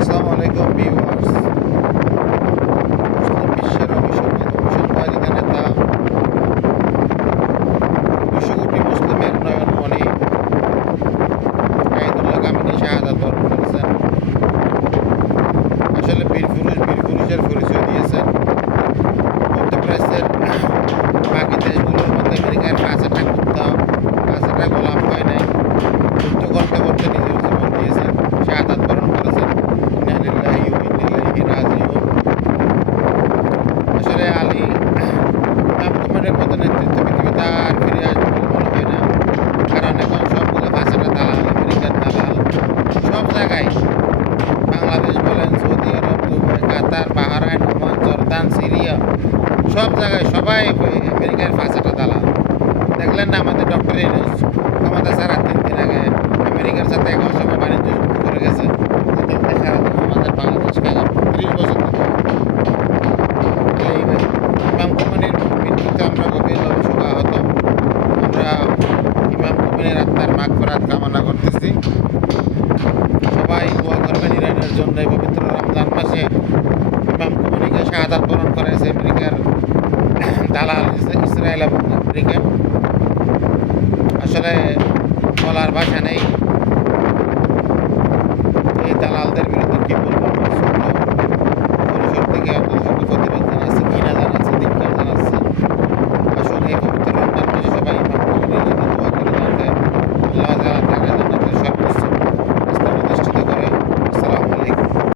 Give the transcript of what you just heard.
আসসালামু আলাইকুম ভিউয়ার্স। মুসলিম বিশ্বের অভিসম্পাদিত নেতা ২০০ কোটি মুসলিমের নয়নমণি আয়াতুল্লাহ খামেনি শাহাদাত বরণ করেছেন। আসলে বীর পুরুষের পরিচয় দিয়েছেন। মধ্যপ্রাচ্যের বাকি দেশগুলোর মধ্যে আমেরিকার ৫টা কুত্তা ৫টা গোলাম হয় নাই। যুদ্ধ করতে করতে নিজের জীবন দিয়েছেন, শাহাদাত বরণ করেছেন। ইন্না লিল্লাহি ওয়া ইন্না ইলাইহি রাজিউন। আসলে আলী ইমাম খুমেনির মতো নেতৃত্ব পৃথিবীতে আর ফিরে আসবে বলে মনে হয় না। কারণ এখন সবগুলো ৫টা দালাল, আমেরিকার দালাল সব জায়গায়, বাংলাদেশ বলেন, সৌদি আরব, দুবাই, কাতার, বাহরাইন, ওমান, জর্দান, সিরিয়া, সব জায়গায় সবাই আমেরিকার ৫টা দালাল। দেখলেন না আমাদের ডক্টর ইউনূস ক্ষমতা ছাড়া ৩ দিন আগে আমেরিকার সাথে এক অসম বাণিজ্য চুক্তি করে গেছে। আমাদের বাংলাদেশকে ৩০ বছর থেকে ইমাম খুমেনির মৃত্যুতে আমরা গভীরভাবে শোকাহত। আমরা ইমাম খুমেনির আত্মার মাগফিরাত কামনা করতেছি। সবাই দোয়া করবেন ইরানের জন্য। এই পবিত্র রমজান মাসে ইমাম খুমেনিকে শাহাদাত বরণ করেছে আমেরিকার দালাল ইসরায়েল এবং আমেরিকা। আসলে বলার ভাষা নেই।